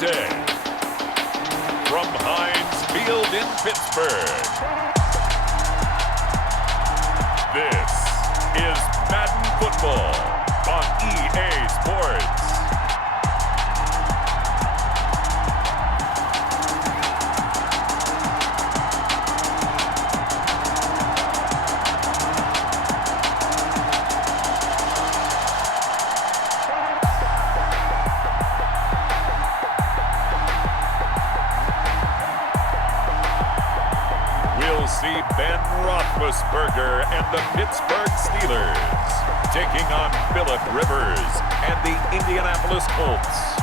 day. From Heinz Field in Pittsburgh, this is Madden Football on EA Sports. We'll see Ben Roethlisberger and the Pittsburgh Steelers taking on Phillip Rivers and the Indianapolis Colts.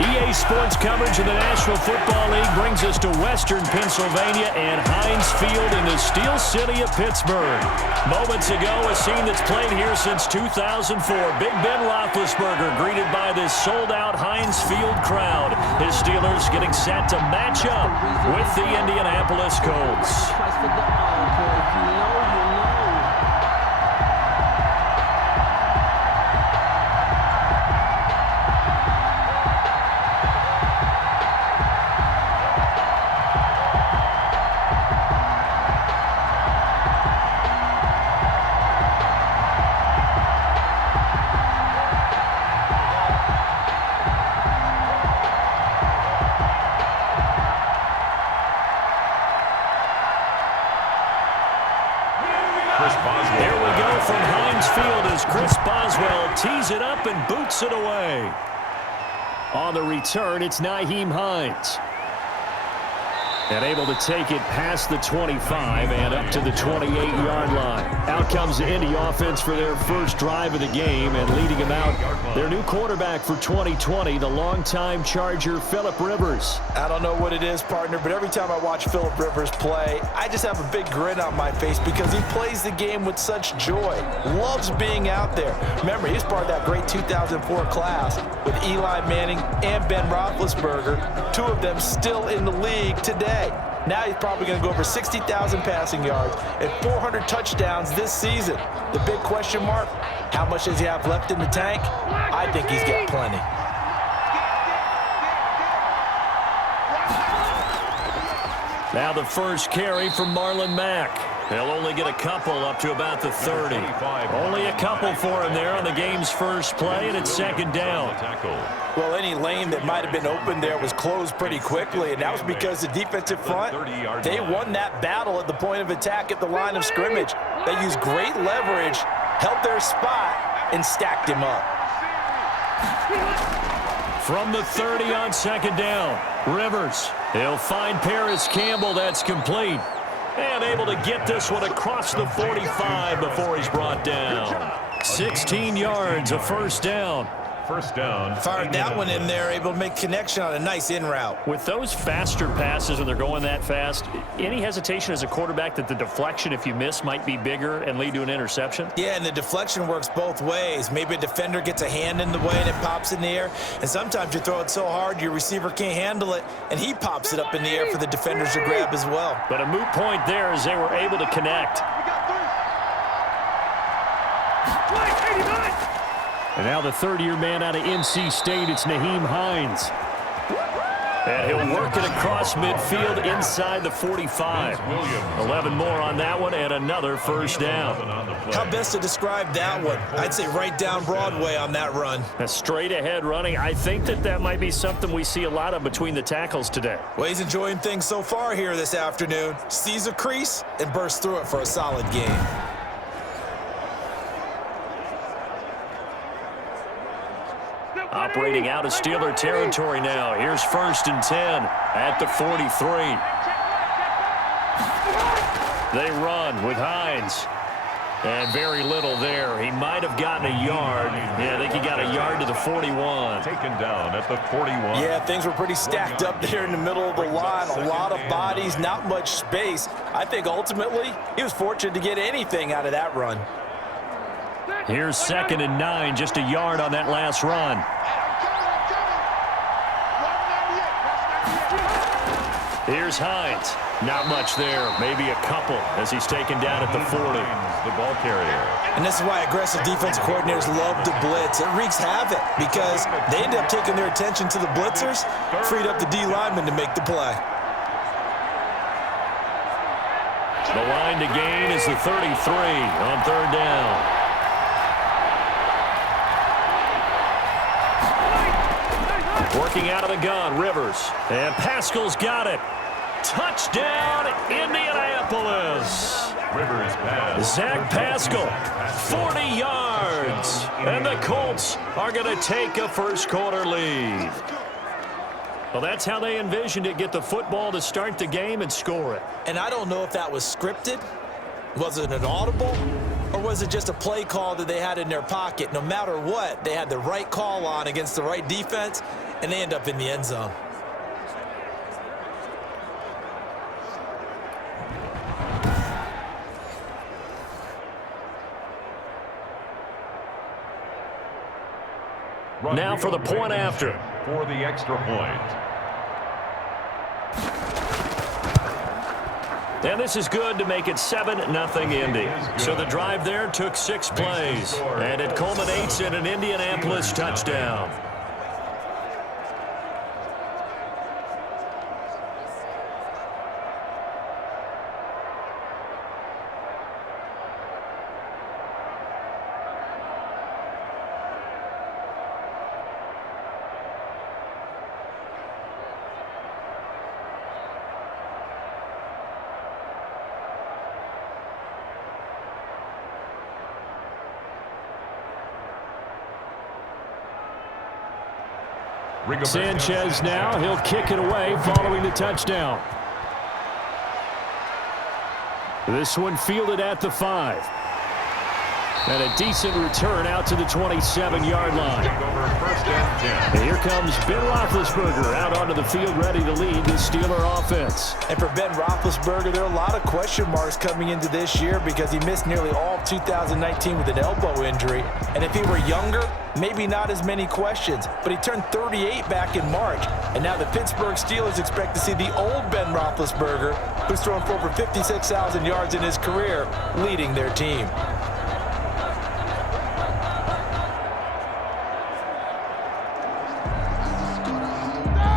EA Sports coverage of the National Football League brings us to Western Pennsylvania and Heinz Field in the Steel City of Pittsburgh. Moments ago, a scene that's played here since 2004. Big Ben Roethlisberger greeted by this sold-out Heinz Field crowd. His Steelers getting set to match up with the Indianapolis Colts. There we go from Heinz Field as Chris Boswell tees it up and boots it away. On the return, it's Nyheim Hines. And able to take it past the 25 and up to the 28-yard line. Out comes the Indy offense for their first drive of the game, and leading them out, their new quarterback for 2020, the longtime Charger, Phillip Rivers. I don't know what it is, partner, but every time I watch Phillip Rivers play, I just have a big grin on my face because he plays the game with such joy. Loves being out there. Remember, he's part of that great 2004 class with Eli Manning and Ben Roethlisberger, two of them still in the league today. Now he's probably going to go over 60,000 passing yards and 400 touchdowns this season. The big question mark, how much does he have left in the tank? I think he's got plenty. Now the first carry from Marlon Mack. They'll only get a couple up to about the 30. Only a couple for him there on the game's first play, and it's second down. Well, any lane that might have been open there was closed pretty quickly, and that was because the defensive front, they won that battle at the point of attack at the line of scrimmage. They used great leverage, held their spot, and stacked him up. From the 30 on second down, Rivers. He'll find Paris Campbell. That's complete. And able to get this one across the 45 before he's brought down. 16 yards, a first down. First down. Fired that one in there, able to make connection on a nice in route. With those faster passes when they're going that fast, any hesitation as a quarterback that the deflection, if you miss, might be bigger and lead to an interception? Yeah, and the deflection works both ways. Maybe a defender gets a hand in the way and it pops in the air. And sometimes you throw it so hard your receiver can't handle it, and he pops it up in the air for the defenders to grab as well. But a moot point there as they were able to connect. And now the third-year man out of NC State, it's Nyheim Hines. And he'll work it across midfield inside the 45. 11 more on that one and another first down. How best to describe that one? I'd say right down Broadway on that run. A straight-ahead running. I think that might be something we see a lot of between the tackles today. Well, he's enjoying things so far here this afternoon. Sees a crease and bursts through it for a solid game. Operating out of Steeler territory now. Here's first and 10 at the 43. They run with Hines. And very little there. He might have gotten a yard. Yeah, I think he got a yard to the 41. Taken down at the 41. Yeah, things were pretty stacked up there in the middle of the line. A lot of bodies, not much space. I think ultimately he was fortunate to get anything out of that run. Here's second and 9, just a yard on that last run. Here's Hines. Not much there. Maybe a couple as he's taken down at the 40. The ball carrier. And this is why aggressive defensive coordinators love to blitz. It wreaks havoc because they end up taking their attention to the blitzers, freed up the D lineman to make the play. The line to gain is the 33 on third down. Working out of the gun, Rivers. And Pascal's got it. Touchdown, Indianapolis. Rivers pass. Zach Pascal, 40 yards. And the Colts are going to take a first-quarter lead. Well, that's how they envisioned it, get the football to start the game and score it. And I don't know if that was scripted. Was it an audible? Or was it just a play call that they had in their pocket? No matter what, they had the right call on against the right defense, and they end up in the end zone. Now for the point after. For the extra point. And this is good to make it 7-0 Indy. So the drive there took 6 plays. And it culminates in an Indianapolis touchdown. Sanchez now, he'll kick it away following the touchdown. This one fielded at the 5. And a decent return out to the 27-yard line. And here comes Ben Roethlisberger out onto the field ready to lead the Steeler offense. And for Ben Roethlisberger, there are a lot of question marks coming into this year because he missed nearly all of 2019 with an elbow injury. And if he were younger, maybe not as many questions. But he turned 38 back in March. And now the Pittsburgh Steelers expect to see the old Ben Roethlisberger, who's thrown for over 56,000 yards in his career, leading their team.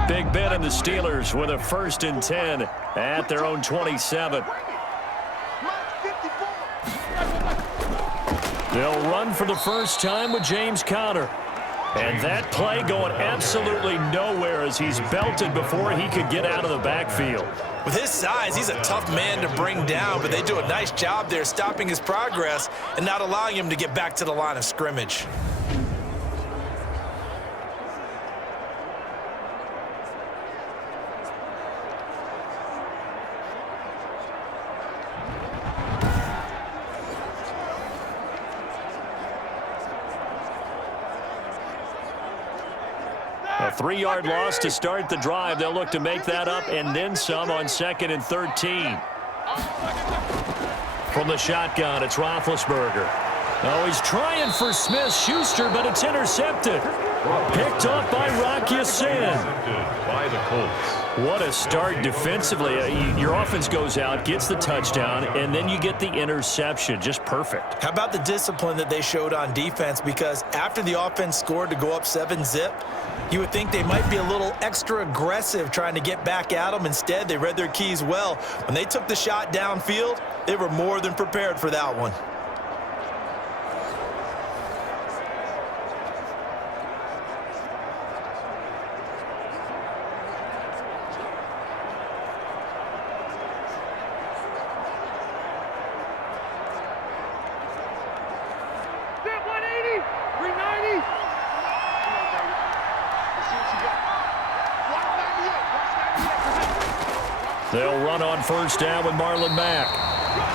Big Ben and the Steelers with a 1st and 10 at their own 27. They'll run for the first time with James Conner. And that play going absolutely nowhere as he's belted before he could get out of the backfield. With his size, he's a tough man to bring down, but they do a nice job there stopping his progress and not allowing him to get back to the line of scrimmage. A 3-yard loss to start the drive. They'll look to make that up and then some on 2nd and 13. From the shotgun, it's Roethlisberger. Oh, he's trying for Smith-Schuster, but it's intercepted. Picked off by Rocky Sin. By the Colts. What a start defensively. Your offense goes out, gets the touchdown, and then you get the interception. Just perfect. How about the discipline that they showed on defense? Because after the offense scored to go up 7-zip, you would think they might be a little extra aggressive trying to get back at them. Instead, they read their keys well. When they took the shot downfield, they were more than prepared for that one. They'll run on 1st down with Marlon Mack.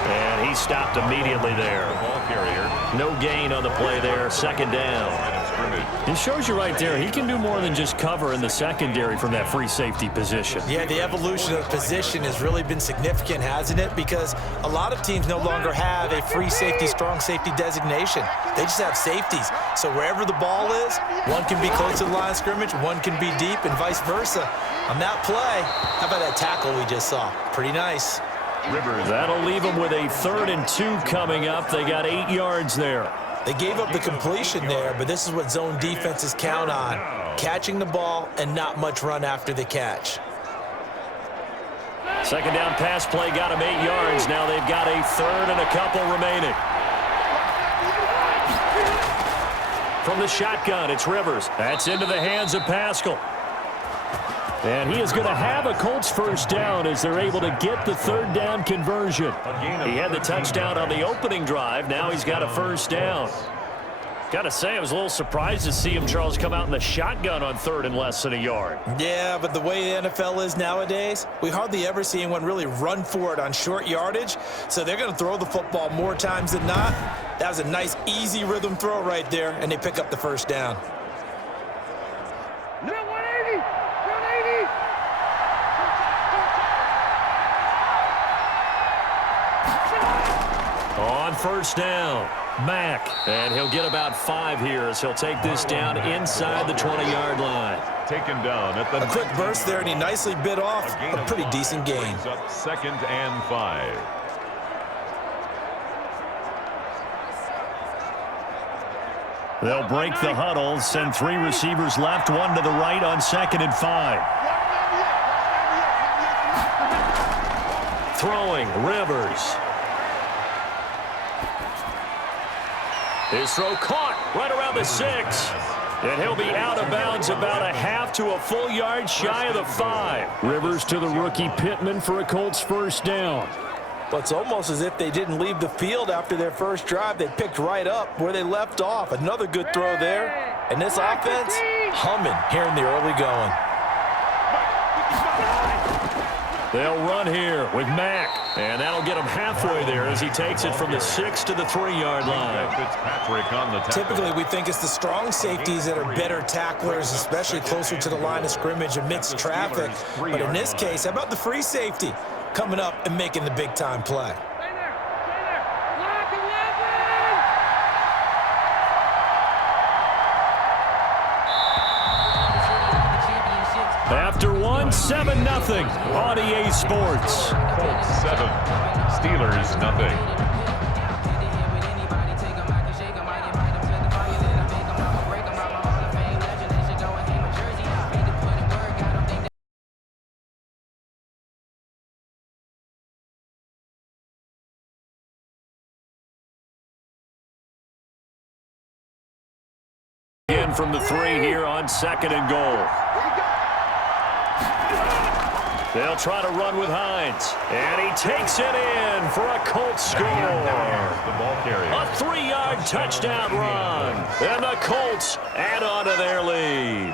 And he stopped immediately there. The ball carrier. No gain on the play there. 2nd down. scrimmage. It shows you right there, he can do more than just cover in the secondary from that free safety position. Yeah, the evolution of position has really been significant, hasn't it? Because a lot of teams no longer have a free safety, strong safety designation. They just have safeties. So wherever the ball is, one can be close to the line of scrimmage, one can be deep, and vice versa. On that play, how about that tackle we just saw? Pretty nice. That'll leave them with a 3rd and 2 coming up. They got 8 yards there. They gave up the completion there, but this is what zone defenses count on. Catching the ball and not much run after the catch. 2nd down pass play got them 8 yards. Now they've got a 3rd and a couple remaining. From the shotgun, it's Rivers. That's into the hands of Pascal. And he is going to have a Colts first down as they're able to get the 3rd down conversion. He had the touchdown on the opening drive. Now he's got a first down. Got to say, I was a little surprised to see him, Charles, come out in the shotgun on 3rd and less than a yard. Yeah, but the way the NFL is nowadays, we hardly ever see anyone really run for it on short yardage. So they're going to throw the football more times than not. That was a nice, easy rhythm throw right there, and they pick up the first down. On first down, Mack. And he'll get about 5 here as he'll take this down inside the 20-yard line. Taken down at the a quick burst there, and he nicely bit off a pretty decent gain. Up 2nd and 5. They'll break the huddle, send 3 receivers left, 1 to the right on 2nd and 5. Throwing, Rivers. His throw caught right around the 6. And he'll be out of bounds about a half to a full yard shy of the 5. Rivers to the rookie Pittman for a Colts first down. But it's almost as if they didn't leave the field after their first drive. They picked right up where they left off. Another good throw there. And this offense, humming here in the early going. They'll run here with Mack. And that'll get him halfway there as he takes it from the 6 to the 3-yard line. Fitzpatrick on the tackle. Typically, we think it's the strong safeties that are better tacklers, especially closer to the line of scrimmage amidst traffic. But in this case, how about the free safety coming up and making the big-time play? After 7-0 on EA Sports. Colts 7, Steelers nothing. In from the 3 here on 2nd and goal. They'll try to run with Heinz. And he takes it in for a Colts score. The ball carrier. A 3-yard touchdown run. And the Colts add on to their lead.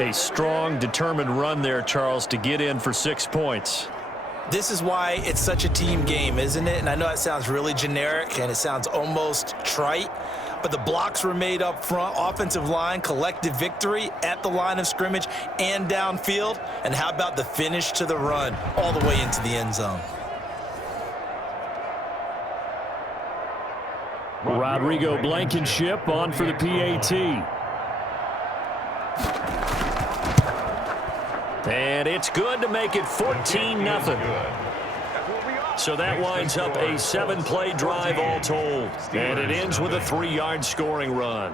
A strong, determined run there, Charles, to get in for 6 points. This is why it's such a team game, isn't it? And I know that sounds really generic and it sounds almost trite, but the blocks were made up front, offensive line, collective victory at the line of scrimmage and downfield. And how about the finish to the run all the way into the end zone? Rodrigo Blankenship on for the PAT. And it's good to make it 14-0. So that winds up a 7-play drive all told. And it ends with a 3-yard scoring run.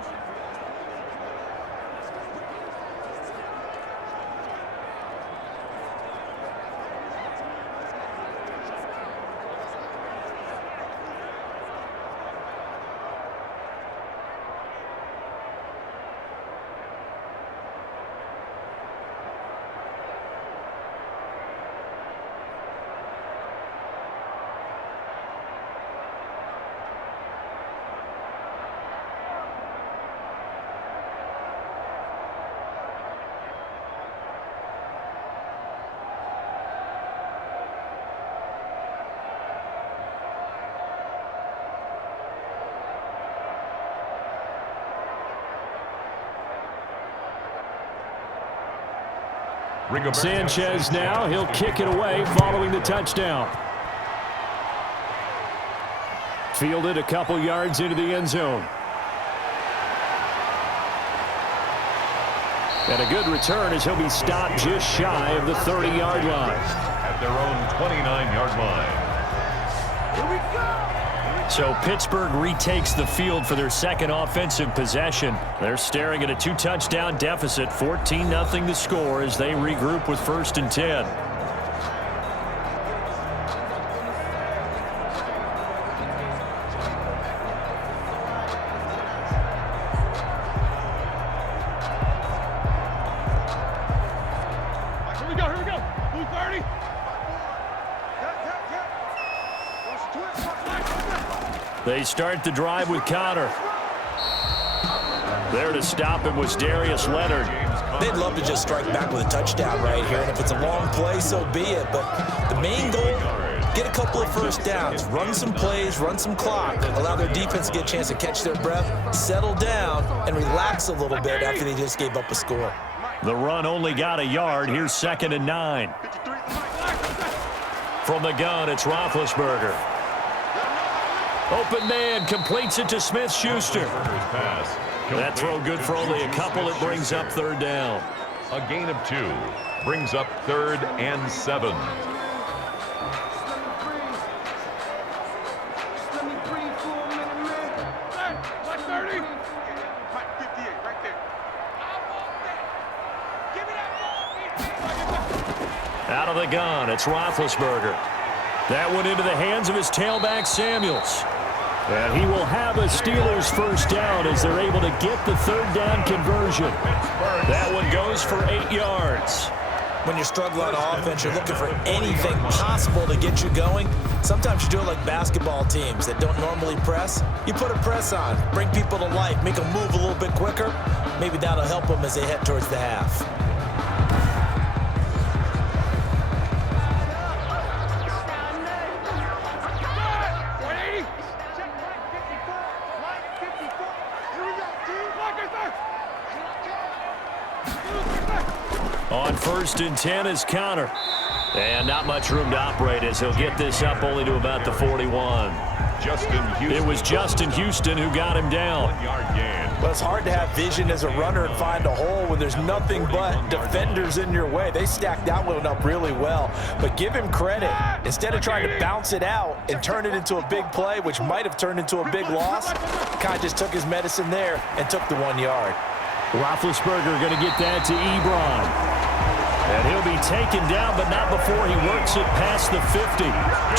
Sanchez now, he'll kick it away following the touchdown. Fielded a couple yards into the end zone. And a good return as he'll be stopped just shy of the 30-yard line. At their own 29-yard line. Here we go. So Pittsburgh retakes the field for their second offensive possession. They're staring at a 2-touchdown deficit, 14-0 the score as they regroup with 1st and 10. They start the drive with Connor. There to stop him was Darius Leonard. They'd love to just strike back with a touchdown right here, and if it's a long play, so be it. But the main goal, get a couple of first downs, run some plays, run some clock, allow their defense to get a chance to catch their breath, settle down, and relax a little bit after they just gave up a score. The run only got a yard. Here's 2nd and 9. From the gun, it's Roethlisberger. Open man completes it to Smith-Schuster. That throw good for only a couple. It brings up 3rd down. A gain of 2 brings up 3rd and 7. Out of the gun, it's Roethlisberger. That went into the hands of his tailback, Samuels. And he will have a Steelers first down as they're able to get the 3rd down conversion. That one goes for 8 yards. When you're struggling on offense, you're looking for anything possible to get you going. Sometimes you do it like basketball teams that don't normally press. You put a press on, bring people to life, make them move a little bit quicker. Maybe that'll help them as they head towards the half. On 1st and 10 is Connor. And not much room to operate as he'll get this up only to about the 41. It was Justin Houston who got him down. 1-yard gain. Well, it's hard to have vision as a runner and find a hole when there's nothing but defenders in your way. They stacked that one up really well. But give him credit. Instead of trying to bounce it out and turn it into a big play, which might have turned into a big loss, kind of just took his medicine there and took the 1 yard. Roethlisberger going to get that to Ebron. And he'll be taken down, but not before he works it past the 50.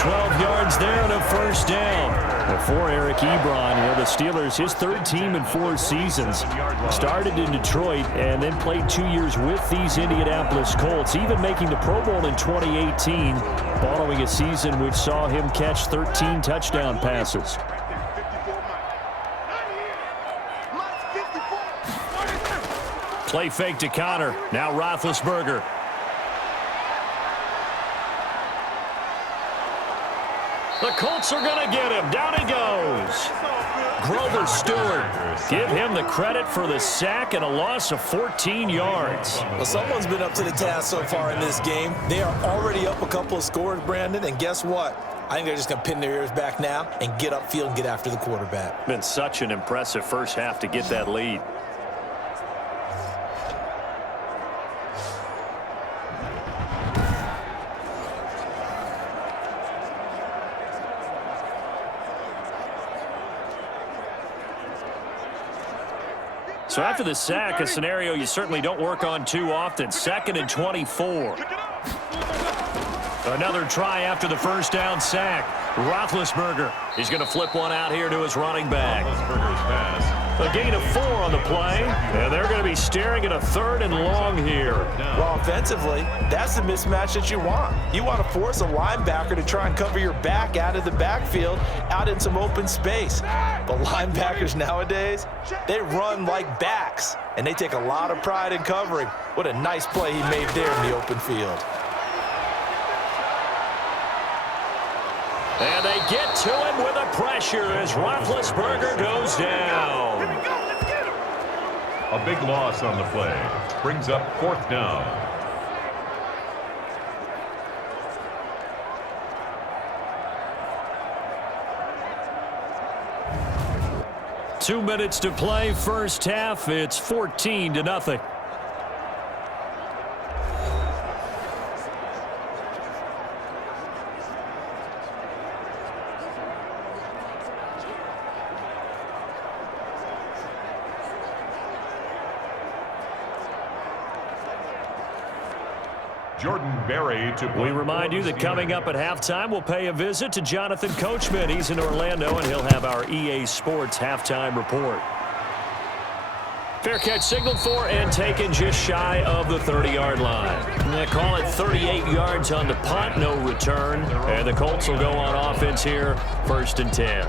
12 yards there and a first down. Before Eric Ebron, the Steelers, his 3rd team in 4 seasons. Started in Detroit and then played 2 years with these Indianapolis Colts, even making the Pro Bowl in 2018, following a season which saw him catch 13 touchdown passes. Play fake to Connor. Now Roethlisberger. The Colts are going to get him. Down he goes. Grover Stewart. Give him the credit for the sack and a loss of 14 yards. Well, someone's been up to the task so far in this game. They are already up a couple of scores, Brandon, and guess what? I think they're just going to pin their ears back now and get upfield and get after the quarterback. Been such an impressive first half to get that lead. So after the sack, a scenario you certainly don't work on too often. 2nd and 24. Another try after the first down sack. Roethlisberger. He's going to flip one out here to his running back. A gain of 4 on the play, and they're going to be staring at a 3rd and long here. Well, offensively, that's the mismatch that you want. You want to force a linebacker to try and cover your back out of the backfield, out in some open space. But linebackers nowadays, they run like backs, and they take a lot of pride in covering. What a nice play he made there in the open field. And they get to him with a pressure as Roethlisberger goes down. A big loss on the play. Brings up 4th down. 2 minutes to play, first half. It's 14-0. We remind you that coming up at halftime, we'll pay a visit to Jonathan Coachman. He's in Orlando, and he'll have our EA Sports halftime report. Fair catch signaled for and taken just shy of the 30-yard line. They call it 38 yards on the punt, no return. And the Colts will go on offense here, 1st and 10.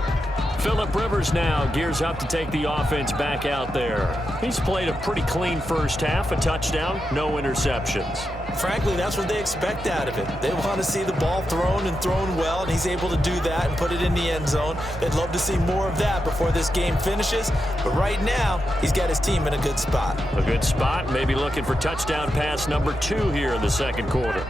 Phillip Rivers now gears up to take the offense back out there. He's played a pretty clean first half, a touchdown, no interceptions. Frankly, that's what they expect out of him. They want to see the ball thrown and thrown well, and he's able to do that and put it in the end zone. They'd love to see more of that before this game finishes, but right now, he's got his team in a good spot. A good spot, maybe looking for touchdown pass number 2 here in the second quarter.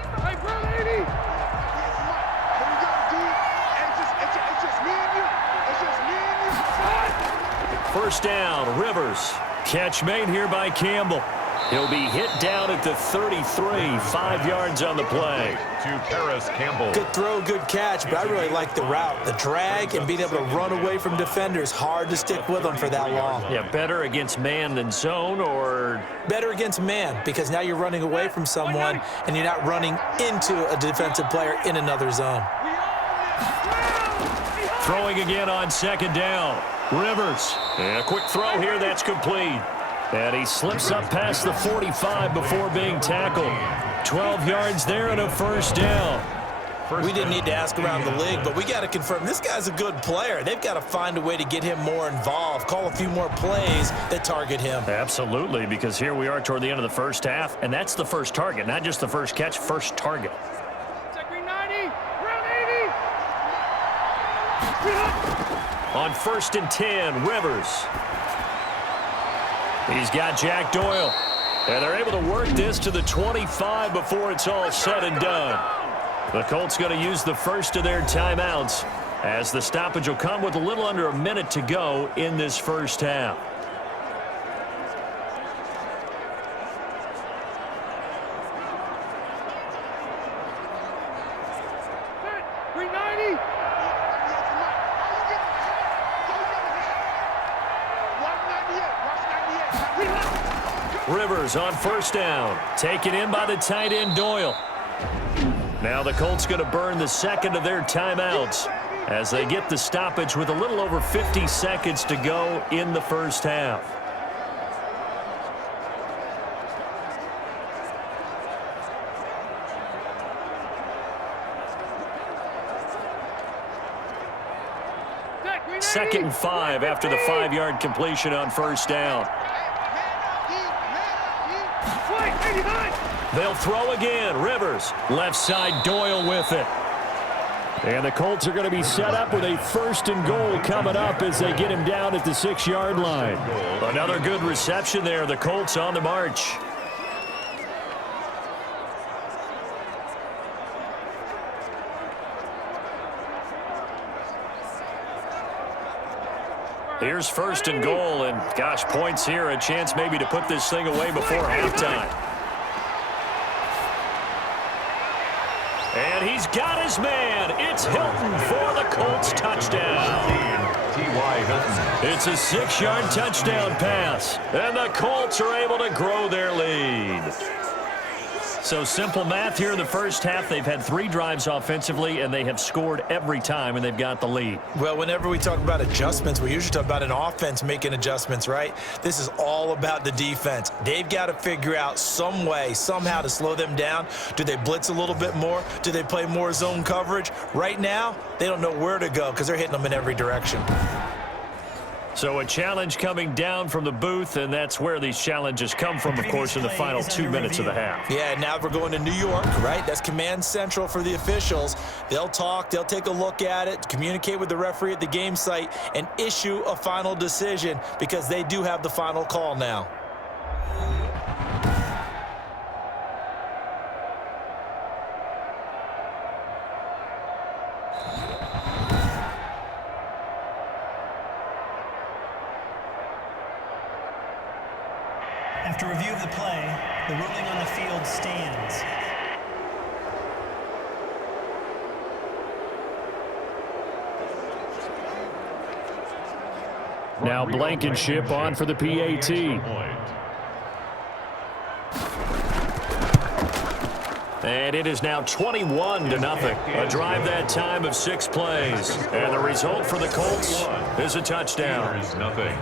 First down, Rivers. Catch made here by Campbell. He'll be hit down at the 33, 5 yards on the play. To Paris Campbell. Good throw, good catch, but I really like the route. The drag and being able to run away from defenders, hard to stick with them for that long. Yeah, better against man than zone, or? Better against man, because now you're running away from someone and you're not running into a defensive player in another zone. Throwing again on second down. Rivers. And a quick throw here, that's complete. And he slips up past the 45 before being tackled. 12 yards there and a first down. We didn't need to ask around the league, but we got to confirm this guy's a good player. They've got to find a way to get him more involved, call a few more plays that target him. Absolutely, because here we are toward the end of the first half, and that's the first target, not just the first catch, first target. On 1st and 10, Rivers. He's got Jack Doyle. And they're able to work this to the 25 before it's all said and done. The Colts going to use the first of their timeouts as the stoppage will come with a little under a minute to go in this first half. Rivers on first down, taken in by the tight end Doyle. Now the Colts going to burn the second of their timeouts as they get the stoppage with a little over 50 seconds to go in the first half. Second and 5 after the 5-yard completion on first down. They'll throw again. Rivers, left side, Doyle with it. And the Colts are going to be set up with a 1st and goal coming up as they get him down at the 6-yard line. Another good reception there. The Colts on the march. Here's 1st and goal, and gosh, points here, a chance maybe to put this thing away before halftime. And he's got his man. It's Hilton for the Colts touchdown. It's a 6-yard touchdown pass, and the Colts are able to grow their lead. So simple math here in the first half. They've had 3 drives offensively, and they have scored every time, and they've got the lead. Well, whenever we talk about adjustments, we usually talk about an offense making adjustments, right? This is all about the defense. They've got to figure out some way, somehow to slow them down. Do they blitz a little bit more? Do they play more zone coverage? Right now, they don't know where to go because they're hitting them in every direction. So a challenge coming down from the booth, and that's where these challenges come from, of course, in the final 2 minutes of the half. Yeah, now we're going to New York, right? That's command central for the officials. They'll talk, they'll take a look at it, communicate with the referee at the game site, and issue a final decision because they do have the final call now. After review of the play, the ruling on the field stands. Now Blankenship on for the PAT. And it is now 21-0. A drive that time of 6 plays. And the result for the Colts is a touchdown. Nothing.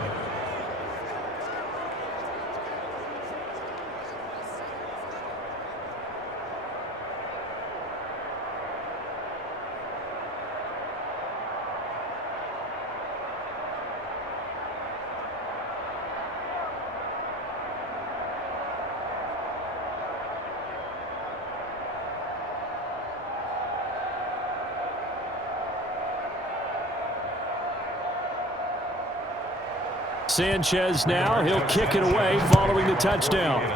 Sanchez now, he'll kick it away following the touchdown.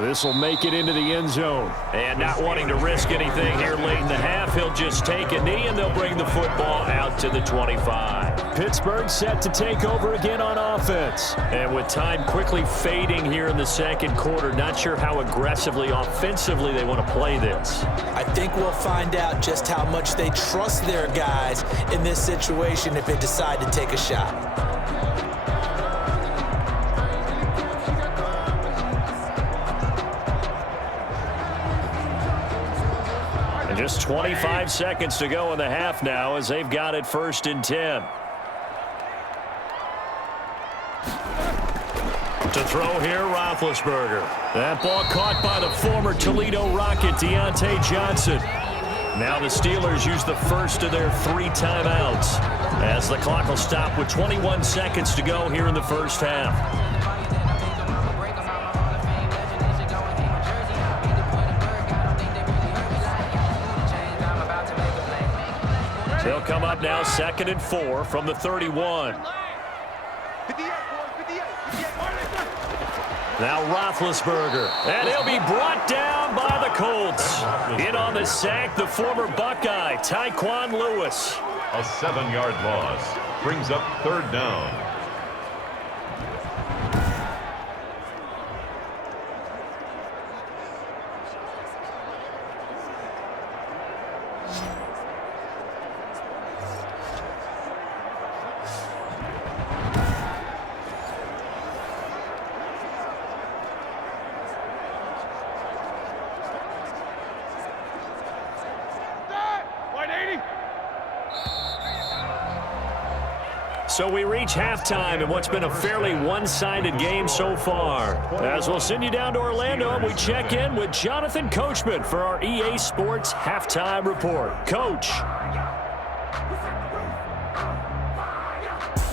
This will make it into the end zone. And not wanting to risk anything here late in the half, he'll just take a knee and they'll bring the football out to the 25. Pittsburgh set to take over again on offense. And with time quickly fading here in the second quarter, not sure how aggressively, offensively they want to play this. I think we'll find out just how much they trust their guys in this situation if they decide to take a shot. Just 25 seconds to go in the half now as they've got it 1st and 10. To throw here, Roethlisberger. That ball caught by the former Toledo Rocket, Deontay Johnson. Now the Steelers use the first of their 3 timeouts as the clock will stop with 21 seconds to go here in the first half. They'll come up now 2nd and 4 from the 31. Now Roethlisberger, and he'll be brought down by the Colts. In on the sack, the former Buckeye, Tyquan Lewis. A 7-yard loss brings up 3rd down. So we reach halftime in what's been a fairly one-sided game so far. As we'll send you down to Orlando, and we check in with Jonathan Coachman for our EA Sports Halftime Report. Coach.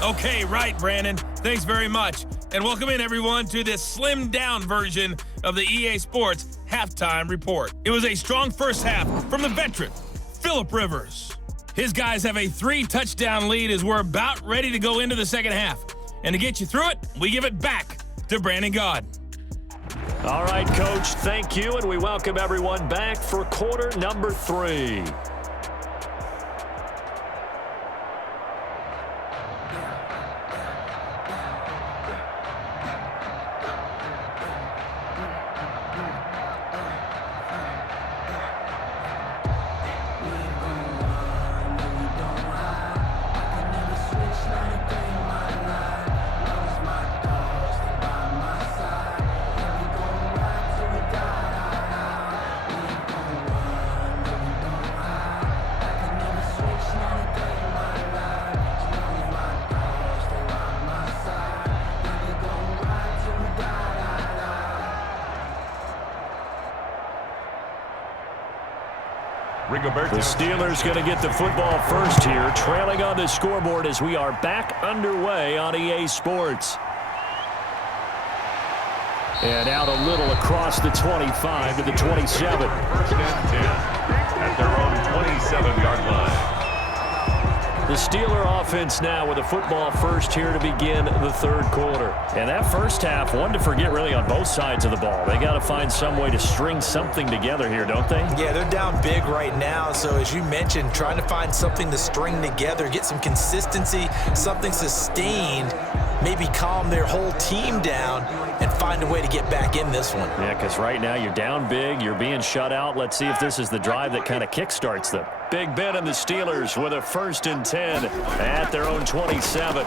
Okay, right, Brandon. Thanks very much. And welcome in, everyone, to this slimmed-down version of the EA Sports Halftime Report. It was a strong first half from the veteran, Phillip Rivers. His guys have a 3-touchdown lead as we're about ready to go into the second half. And to get you through it, we give it back to Brandon Gaud. All right, Coach, thank you, and we welcome everyone back for quarter number 3. The Steelers going to get the football first here, trailing on the scoreboard as we are back underway on EA Sports. And out a little across the 25 to the 27. 1st and 10 at their own 27-yard line. The Steeler offense now with a football first here to begin the third quarter. And that first half, one to forget really on both sides of the ball. They got to find some way to string something together here, don't they? Yeah, they're down big right now. So as you mentioned, trying to find something to string together, get some consistency, something sustained, maybe calm their whole team down and find a way to get back in this one. Yeah, because right now you're down big, you're being shut out. Let's see if this is the drive that kind of kickstarts them. Big Ben and the Steelers with a 1st and 10 at their own 27.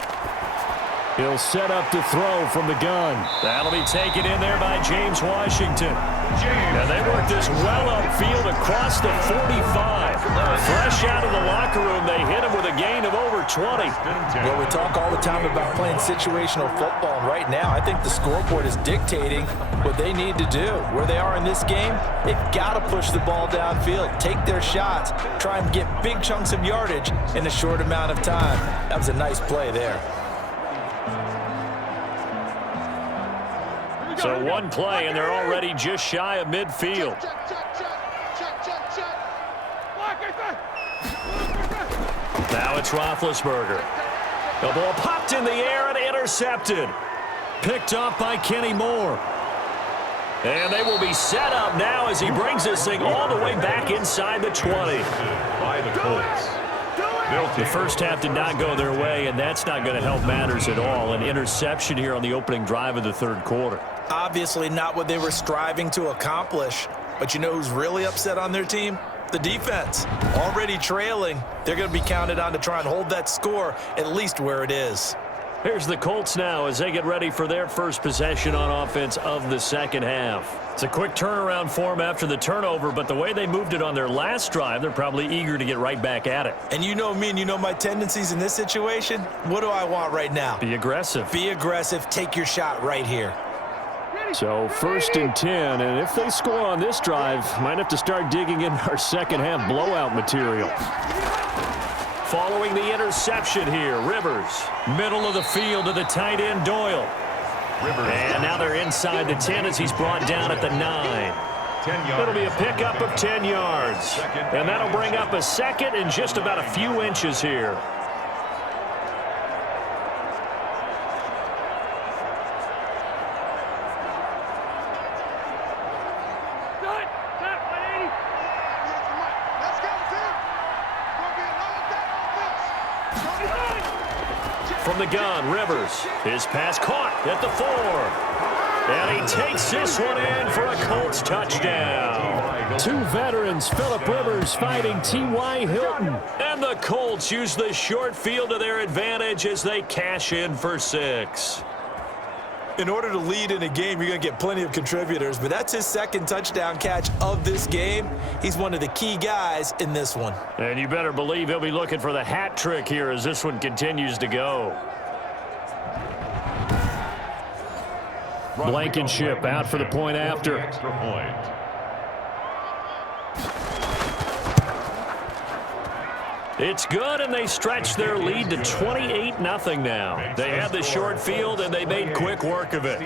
He'll set up to throw from the gun. That'll be taken in there by James Washington. And they work this well upfield across the 45. Fresh out of the locker room, they hit him with a gain of over 20. Well, we talk all the time about playing situational football, and right now I think the scoreboard is dictating what they need to do. Where they are in this game, they've got to push the ball downfield, take their shots, try and get big chunks of yardage in a short amount of time. That was a nice play there. So one play, and they're already just shy of midfield. Now it's Roethlisberger. The ball popped in the air and intercepted. Picked up by Kenny Moore. And they will be set up now as he brings this thing all the way back inside the 20. By the Colts. The first half did not go their way, and that's not going to help matters at all. An interception here on the opening drive of the third quarter. Obviously not what they were striving to accomplish. But you know who's really upset on their team? The defense. Already trailing. They're going to be counted on to try and hold that score at least where it is. Here's the Colts now as they get ready for their first possession on offense of the second half. It's a quick turnaround for them after the turnover, but the way they moved it on their last drive, they're probably eager to get right back at it. And you know me and you know my tendencies in this situation. What do I want right now? Be aggressive. Be aggressive. Take your shot right here. So 1st and 10, and if they score on this drive, might have to start digging in our second half blowout material. Following the interception here, Rivers. Middle of the field to the tight end, Doyle. And now they're inside the 10 as he's brought down at the 9. It'll be a pickup of 10 yards. And that'll bring up a second and just about a few inches here. From the gun, Rivers. His pass caught at the 4. And he takes this one in for a Colts touchdown. Two veterans, Phillip Rivers fighting T.Y. Hilton. And the Colts use the short field to their advantage as they cash in for 6. In order to lead in a game, you're going to get plenty of contributors, but that's his second touchdown catch of this game. He's one of the key guys in this one. And you better believe he'll be looking for the hat trick here as this one continues to go. Blankenship out for the point after. Extra point. It's good, and they stretch their lead to 28-0 now. They had the short field, and they made quick work of it.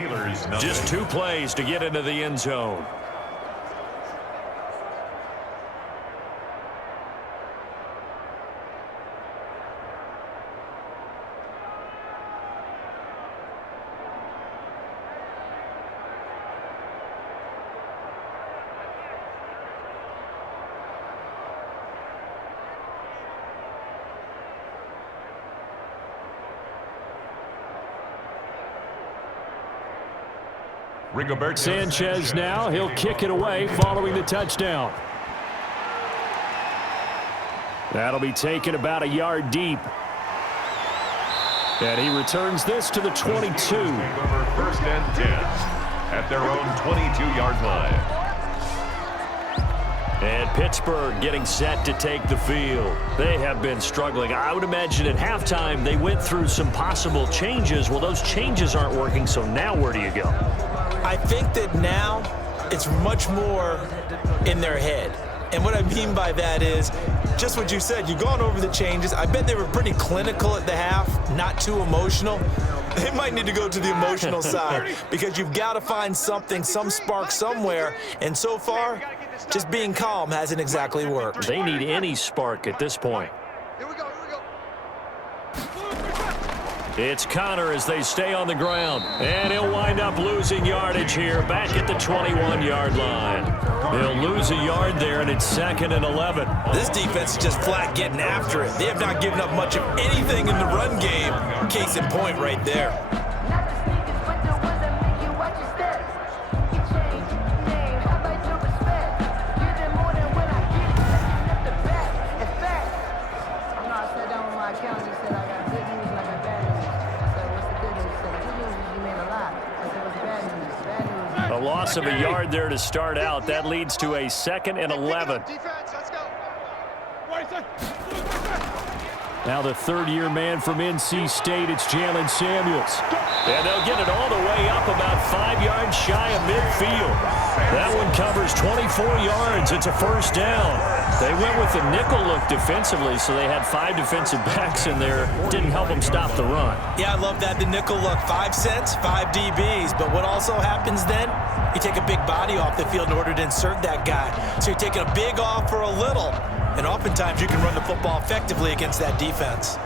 Just 2 plays to get into the end zone. Sanchez now, he'll kick it away following the touchdown. That'll be taken about a yard deep. And he returns this to the 22. 1st and 10 at their own 22-yard line. And Pittsburgh getting set to take the field. They have been struggling. I would imagine at halftime they went through some possible changes. Well, those changes aren't working, so now where do you go? I think that now it's much more in their head. And what I mean by that is just what you said. You've gone over the changes. I bet they were pretty clinical at the half, not too emotional. They might need to go to the emotional side because you've got to find something, some spark somewhere. And so far, just being calm hasn't exactly worked. They need any spark at this point. Here we go. It's Connor as they stay on the ground. And he'll wind up losing yardage here back at the 21-yard line. He'll lose a yard there, and it's 2nd and 11. This defense is just flat getting after it. They have not given up much of anything in the run game. Case in point right there. A loss of a yard there to start out. That leads to a 2nd and 11. Now the third-year man from NC State, it's Jalen Samuels. And they'll get it all the way up about 5 yards shy of midfield. That one covers 24 yards. It's a first down. They went with the nickel look defensively, so they had 5 defensive backs in there. Didn't help them stop the run. Yeah, I love that, the nickel look. 5 cents, 5 DBs. But what also happens then, you take a big body off the field in order to insert that guy. So you're taking a big off for a little. And oftentimes you can run the football effectively against that defense.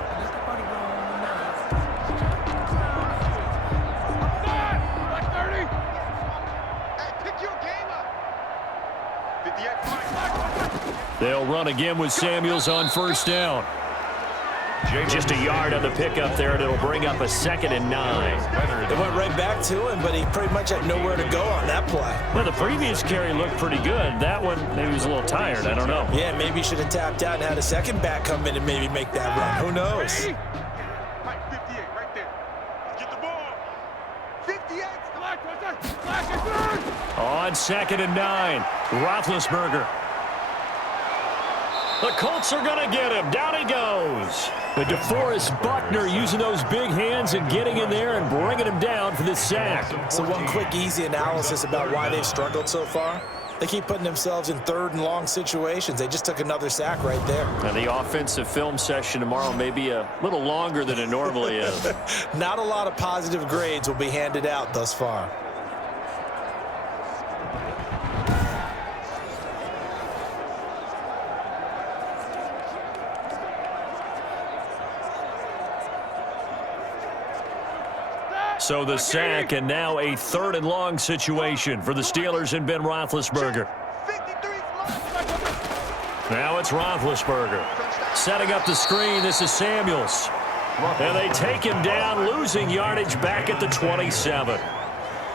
They'll run again with Samuels on first down. Just a yard on the pickup there, and it'll bring up a 2nd and 9. They went right back to him, but he pretty much had nowhere to go on that play. Well, the previous carry looked pretty good. That one, maybe he was a little tired. I don't know. Yeah, maybe he should have tapped out and had a second back come in and maybe make that run. Who knows? 58 right there. Get the ball. 58. On 2nd and 9, Roethlisberger. The Colts are going to get him. Down he goes. But DeForest Buckner using those big hands and getting in there and bringing him down for the sack. So one quick, easy analysis about why they've struggled so far. They keep putting themselves in 3rd and long situations. They just took another sack right there. And the offensive film session tomorrow may be a little longer than it normally is. Not a lot of positive grades will be handed out thus far. So the sack, and now a 3rd and long situation for the Steelers and Ben Roethlisberger. Now it's Roethlisberger. Setting up the screen, this is Samuels. And they take him down, losing yardage back at the 27.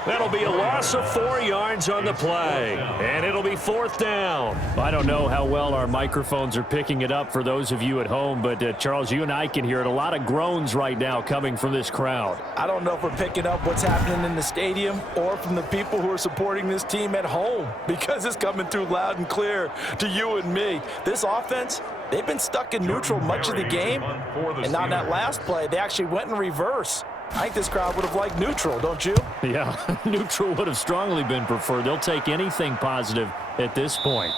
That'll be a loss of 4 yards on the play, and it'll be 4th down. I don't know how well our microphones are picking it up for those of you at home, but Charles, you and I can hear it. A lot of groans right now coming from this crowd. I don't know if we're picking up what's happening in the stadium or from the people who are supporting this team at home, because it's coming through loud and clear to you and me. This offense, they've been stuck in neutral much of the game, and on that last play, they actually went in reverse. I think this crowd would have liked neutral, don't you? Yeah, neutral would have strongly been preferred. They'll take anything positive at this point.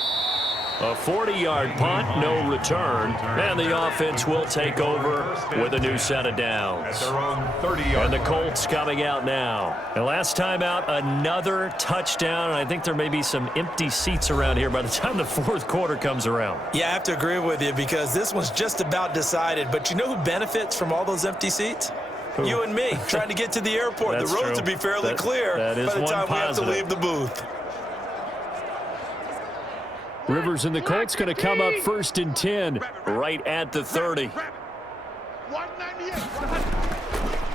A 40-yard punt, no return, and the offense will take over with a new set of downs. And the Colts coming out now. And last time out, another touchdown, and I think there may be some empty seats around here by the time the 4th quarter comes around. Yeah, I have to agree with you, because this one's just about decided. But you know who benefits from all those empty seats? You and me, trying to get to the airport. The roads will be fairly clear by the time we have to leave the booth. Rivers and the Colts going to come up 1st and 10 right at the 30.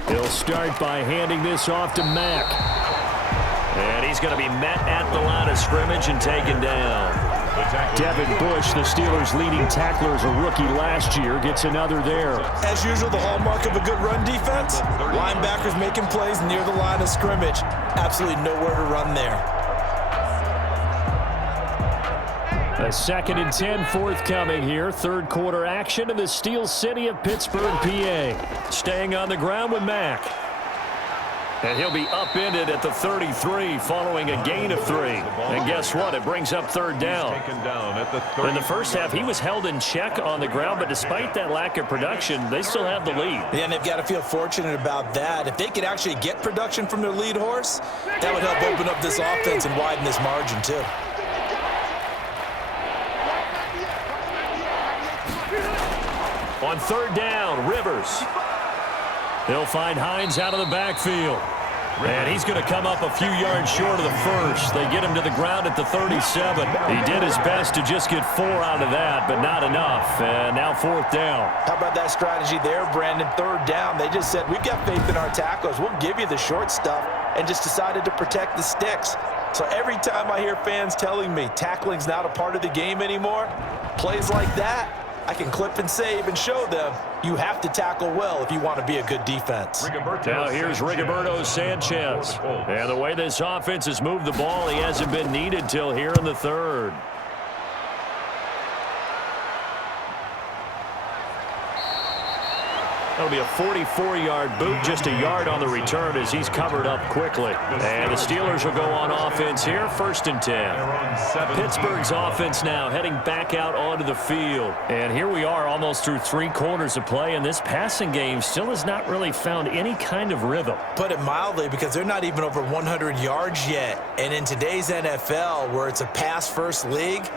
He'll start by handing this off to Mack. And he's going to be met at the line of scrimmage and taken down. Devin Bush, the Steelers' leading tackler as a rookie last year, gets another there. As usual, the hallmark of a good run defense, linebackers making plays near the line of scrimmage. Absolutely nowhere to run there. A 2nd and 10 forthcoming here. 3rd quarter action in the Steel City of Pittsburgh, PA. Staying on the ground with Mack. And he'll be upended at the 33 following a gain of 3. And guess what? It brings up 3rd down. In the first half, he was held in check on the ground, but despite that lack of production, they still have the lead. Yeah, and they've got to feel fortunate about that. If they could actually get production from their lead horse, that would help open up this offense and widen this margin, too. On 3rd down, Rivers. He'll find Heinz out of the backfield. And he's going to come up a few yards short of the first. They get him to the ground at the 37. He did his best to just get 4 out of that, but not enough. And now 4th down. How about that strategy there, Brandon? 3rd down. They just said, we've got faith in our tacklers. We'll give you the short stuff, and just decided to protect the sticks. So every time I hear fans telling me tackling's not a part of the game anymore, plays like that, I can clip and save and show them you have to tackle well if you want to be a good defense. Now here's Rigoberto Sanchez. And the way this offense has moved the ball, he hasn't been needed till here in the 3rd. That'll be a 44-yard boot, just a yard on the return as he's covered up quickly. And the Steelers will go on offense here, 1st and 10. Pittsburgh's offense now heading back out onto the field. And here we are almost through 3 quarters of play, and this passing game still has not really found any kind of rhythm. Put it mildly, because they're not even over 100 yards yet. And in today's NFL, where it's a pass-first league,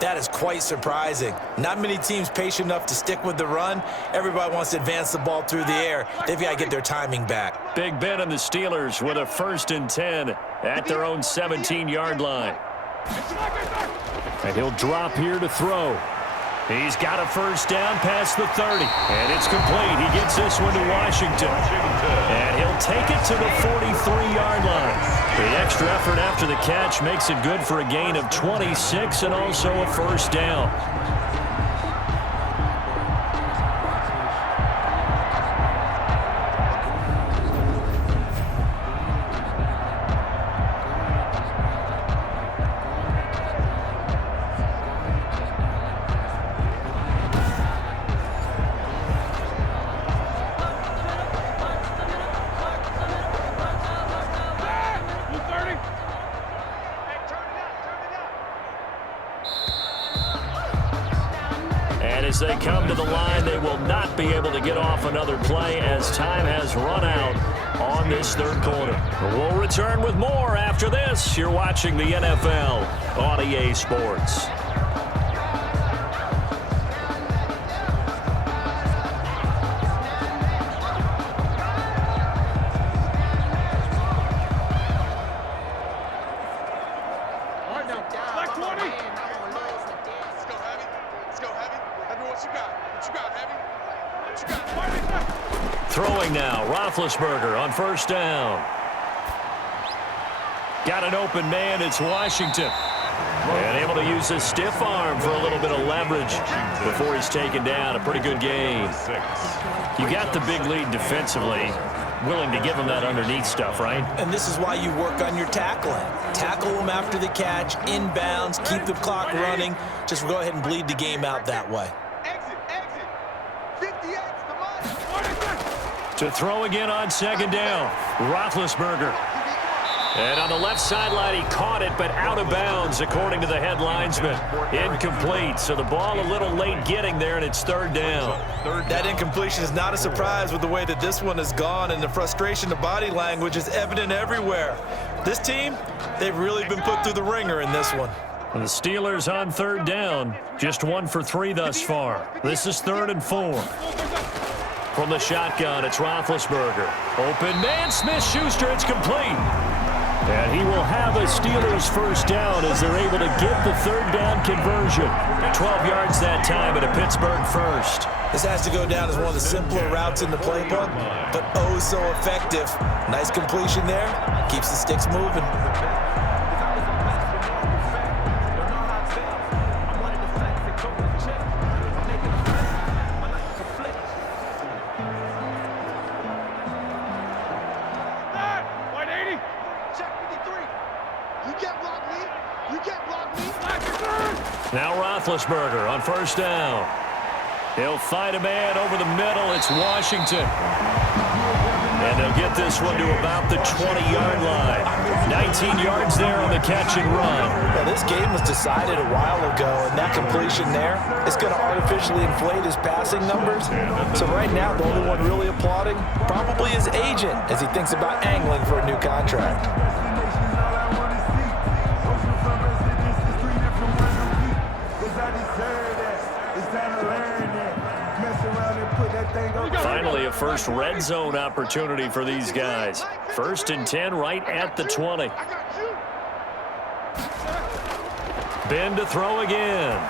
that is quite surprising. Not many teams patient enough to stick with the run. Everybody wants to advance the ball through the air. They've got to get their timing back. Big Ben and the Steelers with a 1st and 10 at their own 17-yard line. And he'll drop here to throw. He's got a 1st down past the 30. And it's complete. He gets this one to Washington. And he'll take it to the 43-yard line. The extra effort after the catch makes it good for a gain of 26 and also a 1st down. As they come to the line, they will not be able to get off another play as time has run out on this 3rd quarter. We'll return with more after this. You're watching the NFL on EA Sports. Throwing now, Roethlisberger on 1st down. Got an open man, it's Washington. And able to use his stiff arm for a little bit of leverage before he's taken down. A pretty good game. You got the big lead defensively. Willing to give him that underneath stuff, right? And this is why you work on your tackling. Tackle them after the catch, inbounds, keep the clock running. Just go ahead and bleed the game out that way. To throw again on 2nd down, Roethlisberger. And on the left sideline, he caught it, but out of bounds, according to the head linesman. Incomplete, so the ball a little late getting there, and it's 3rd down. That incompletion is not a surprise with the way that this one has gone, and the frustration, the body language is evident everywhere. This team, they've really been put through the ringer in this one. And the Steelers on 3rd down, just 1 for 3 thus far. This is 3rd and 4. From the shotgun, it's Roethlisberger. Open man, Smith-Schuster, it's complete. And he will have a Steelers 1st down as they're able to get the 3rd down conversion. 12 yards that time at a Pittsburgh 1st. This has to go down as one of the simpler routes in the playbook, but oh so effective. Nice completion there. Keeps the sticks moving. Now Roethlisberger on 1st down. He'll fight a man over the middle. It's Washington. And they'll get this one to about the 20-yard line. 19 yards there on the catch and run. Now, this game was decided a while ago, and that completion there is going to artificially inflate his passing numbers. So right now, the only one really applauding probably his agent as he thinks about angling for a new contract. Finally, a first red zone opportunity for these guys. 1st and 10 right at the 20. Ben to throw again.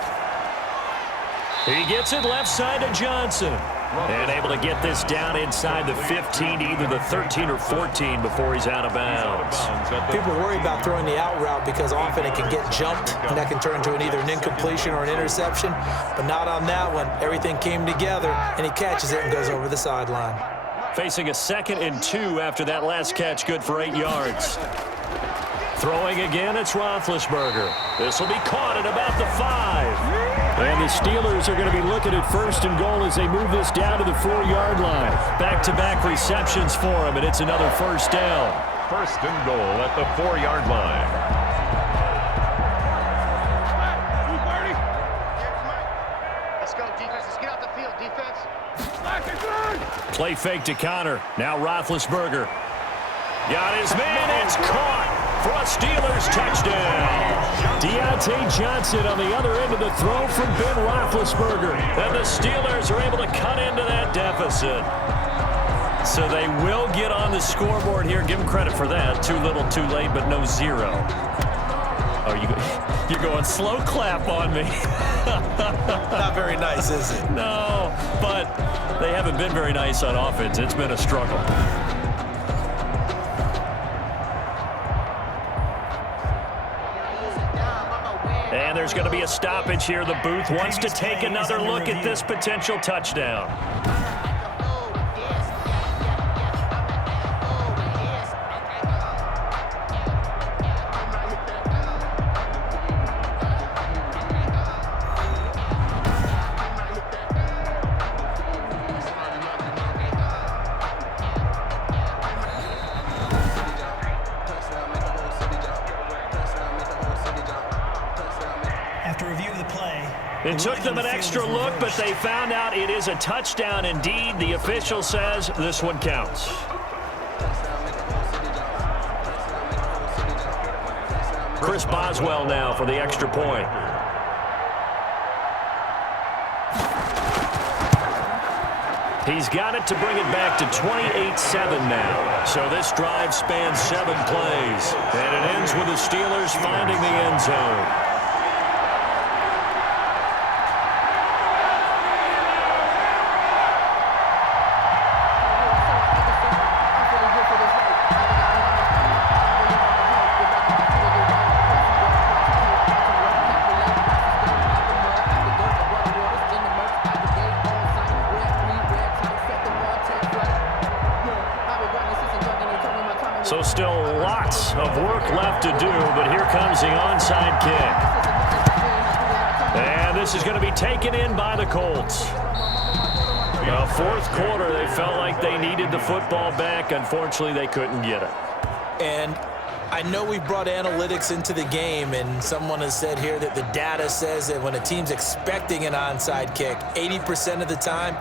He gets it left side to Johnson. And able to get this down inside the 15 to either the 13 or 14 before he's out of bounds. People worry about throwing the out route because often it can get jumped, and that can turn into either an incompletion or an interception. But not on that one. Everything came together, and he catches it and goes over the sideline. Facing a 2nd and 2 after that last catch, good for 8 yards. Throwing again, it's Roethlisberger. This will be caught at about the 5. And the Steelers are going to be looking at 1st and goal as they move this down to the 4-yard line. Back-to-back receptions for him, and it's another 1st down. 1st and goal at the 4-yard line. Let's go, defense. Let's get out the field, defense. Play fake to Connor. Now Roethlisberger. Got his man. It's caught for a Steelers touchdown. Deontay Johnson on the other end of the throw from Ben Roethlisberger. And the Steelers are able to cut into that deficit. So they will get on the scoreboard here. Give them credit for that. Too little, too late, but no 0. Oh, you're going slow clap on me. Not very nice, is it? No, but they haven't been very nice on offense. It's been a struggle. And there's going to be a stoppage here. The booth wants to take another look at this potential touchdown. It took them an extra look, but they found out it is a touchdown indeed. The official says this one counts. Chris Boswell now for the extra point. He's got it to bring it back to 28-7 now. So this drive spans 7 plays, and it ends with the Steelers finding the end zone. So still lots of work left to do, but here comes the onside kick. And this is going to be taken in by the Colts. Well, 4th quarter, they felt like they needed the football back. Unfortunately, they couldn't get it. And I know we brought analytics into the game, and someone has said here that the data says that when a team's expecting an onside kick, 80% of the time,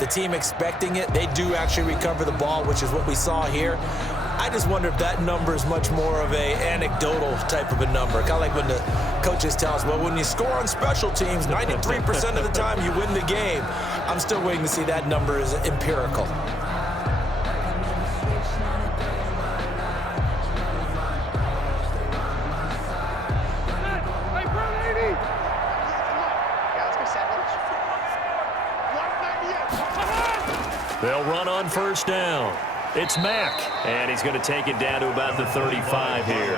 the team expecting it, they do actually recover the ball, which is what we saw here. I just wonder if that number is much more of a anecdotal type of a number. Kind of like when the coaches tell us, well, when you score on special teams, 93% of the time you win the game. I'm still waiting to see that number is empirical. They'll run on 1st down. It's Mack, and he's going to take it down to about the 35 here.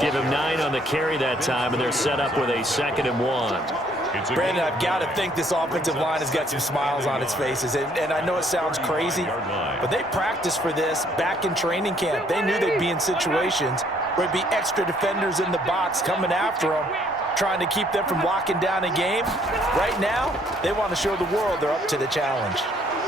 Give him 9 on the carry that time, and they're set up with a 2nd and 1. Brandon, I've got to think this offensive line has got some smiles on its faces. And I know it sounds crazy, but they practiced for this back in training camp. They knew they'd be in situations where it'd be extra defenders in the box coming after them, trying to keep them from locking down a game. Right now, they want to show the world they're up to the challenge.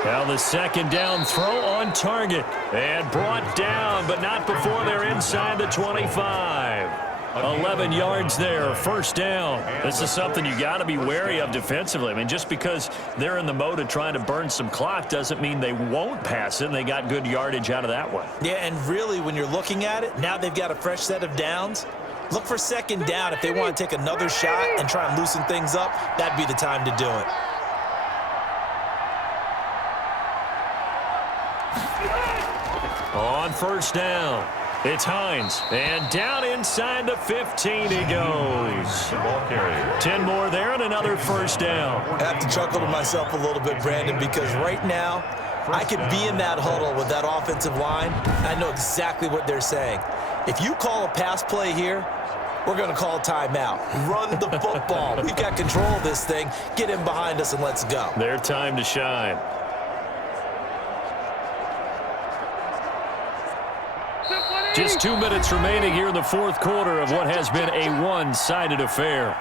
Well, the 2nd down throw on target and brought down, but not before they're inside the 25. 11 yards there, 1st down. This is something you got to be wary of defensively. I mean, just because they're in the mode of trying to burn some clock doesn't mean they won't pass it, and they got good yardage out of that one. Yeah, and really, when you're looking at it, now they've got a fresh set of downs. Look for 2nd down. If they want to take another shot and try and loosen things up, that'd be the time to do it. On first down, it's Heinz. And down inside the 15 he goes. 10 more there and another first down. I have to chuckle to myself a little bit, Brandon, because right now I could be in that huddle with that offensive line. I know exactly what they're saying. If you call a pass play here, we're going to call a timeout. Run the football. We've got control of this thing. Get in behind us and let's go. Their time to shine. Just 2 minutes remaining here in the fourth quarter of what has been a one-sided affair.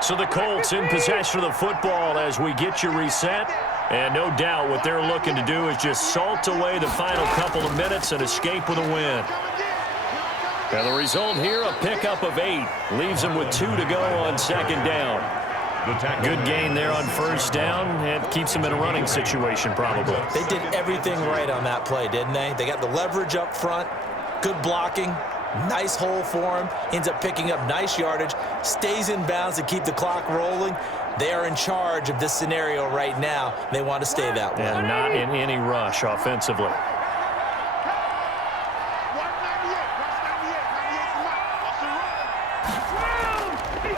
So the Colts in possession of the football as we get you reset. And no doubt what they're looking to do is just salt away the final couple of minutes and escape with a win. And the result here, a pickup of 8. Leaves them with 2 to go on second down. Good gain there on first down. And keeps them in a running situation probably. They did everything right on that play, didn't they? They got the leverage up front. Good blocking. Nice hole for him. Ends up picking up nice yardage. Stays in bounds to keep the clock rolling. They are in charge of this scenario right now. They want to stay that way. And not in any rush offensively.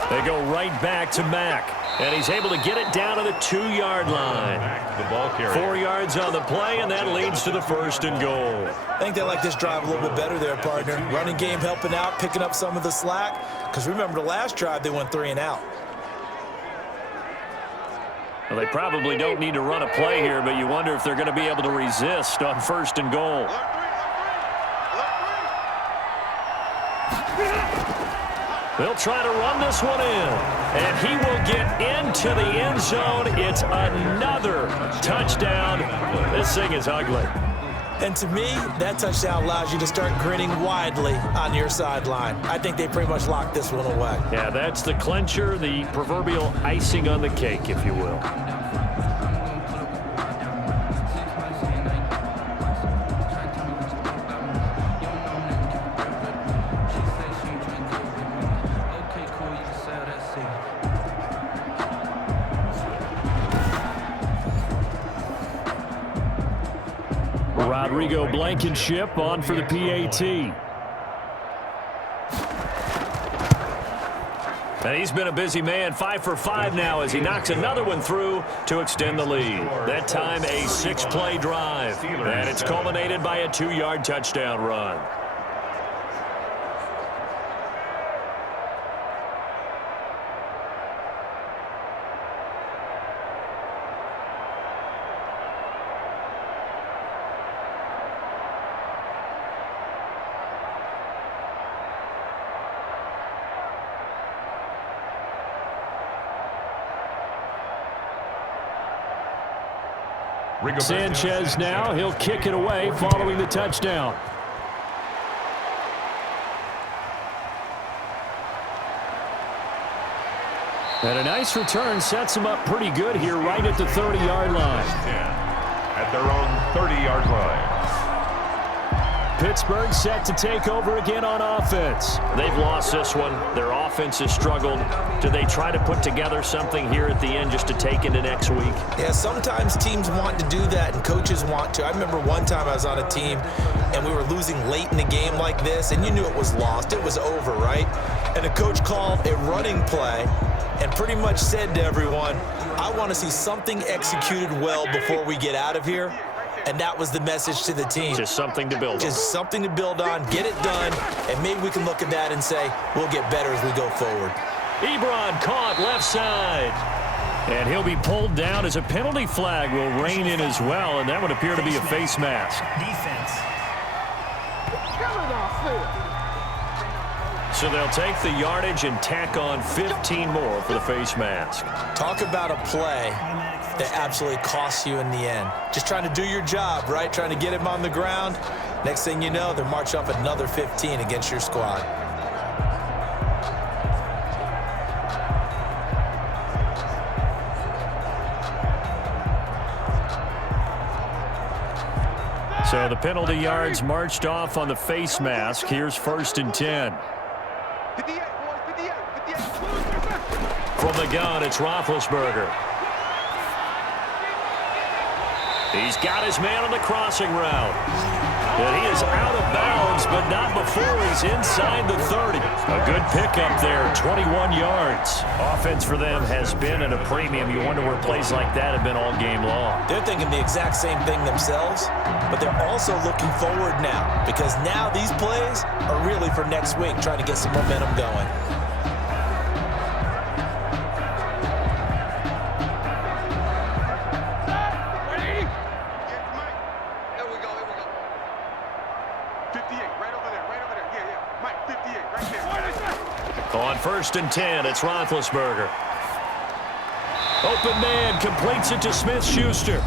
They go right back to Mack. And he's able to get it down to the 2-yard line. 4 yards on the play, and that leads to the first and goal. I think they like this drive a little bit better there, partner. Running game helping out, picking up some of the slack. Because remember, the last drive, they went 3 and out. Well, they probably don't need to run a play here, but you wonder if they're going to be able to resist on first and goal. They'll try to run this one in, and he will get into the end zone. It's another touchdown. This thing is ugly. And to me, that touchdown allows you to start grinning widely on your sideline. I think they pretty much locked this one away. Yeah, that's the clincher, the proverbial icing on the cake, if you will. Rodrigo Blankenship on for the PAT. And he's been a busy man, 5 for 5 now as he knocks another one through to extend the lead. That time a 6-play drive. And it's culminated by a 2-yard touchdown run. Sanchez now, he'll kick it away following the touchdown. And a nice return sets him up pretty good here right at the 30-yard line. At their own 30-yard line. Pittsburgh set to take over again on offense. They've lost this one. Their offense has struggled. Do they try to put together something here at the end just to take into next week? Yeah, sometimes teams want to do that and coaches want to. I remember one time I was on a team and we were losing late in the game like this, and you knew it was lost. It was over, right? And the coach called a running play and pretty much said to everyone, I want to see something executed well before we get out of here. And that was the message to the team. Just something to build on. Just something to build on, get it done, and maybe we can look at that and say, we'll get better as we go forward. Ebron caught left side. And he'll be pulled down as a penalty flag will rein in as well, and that would appear to be a face mask. Defense. So they'll take the yardage and tack on 15 more for the face mask. Talk about a play that absolutely costs you in the end. Just trying to do your job, right? Trying to get him on the ground. Next thing you know, they're marching off another 15 against your squad. So the penalty yards marched off on the face mask. Here's 1st and 10. 58, boys, 58, 58. From the gun, it's Roethlisberger. He's got his man on the crossing route. And he is out of bounds, but not before he's inside the 30. A good pickup there, 21 yards. Offense for them has been at a premium. You wonder where plays like that have been all game long. They're thinking the exact same thing themselves, but they're also looking forward now, because now these plays are really for next week, trying to get some momentum going. On 1st and 10, it's Roethlisberger. Open man completes it to Smith-Schuster.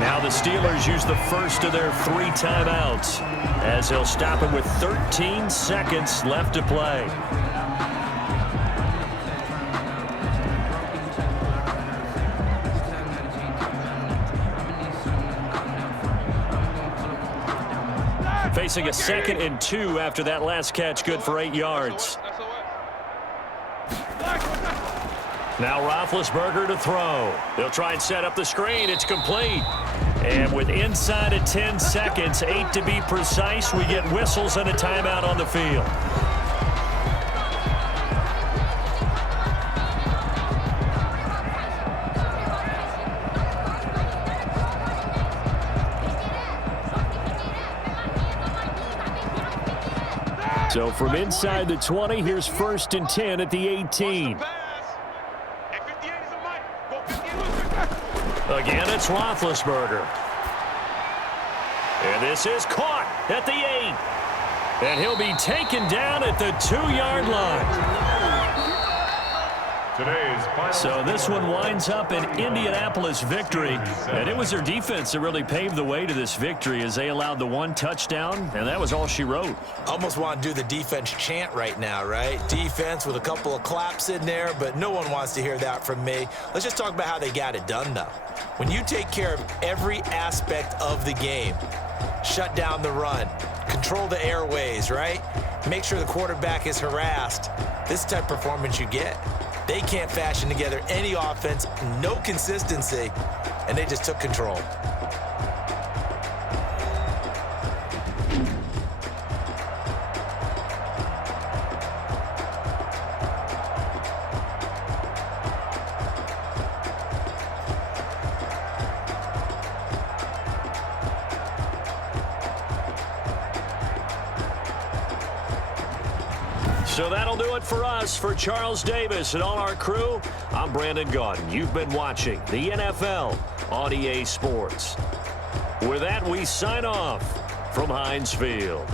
Now the Steelers use the first of their 3 timeouts, as they'll stop him with 13 seconds left to play. Facing a 2nd and 2 after that last catch, good for 8 yards. Now Roethlisberger to throw. They'll try and set up the screen. It's complete. And with inside of 10 seconds, 8 to be precise, we get whistles and a timeout on the field. So from inside the 20, here's 1st and 10 at the 18. Again, it's Roethlisberger. And this is caught at the 8. And he'll be taken down at the 2-yard line. So this one winds up an Indianapolis victory. And it was their defense that really paved the way to this victory, as they allowed the 1 touchdown, and that was all she wrote. Almost want to do the defense chant right now, right? Defense with a couple of claps in there, but no one wants to hear that from me. Let's just talk about how they got it done, though. When you take care of every aspect of the game, shut down the run, control the airways, right? Make sure the quarterback is harassed. This is the type of performance you get. They can't fashion together any offense, no consistency, and they just took control. So that'll do it for us. For Charles Davis and all our crew, I'm Brandon Gaudin. You've been watching the NFL on EA Sports. With that, we sign off from Heinz Field.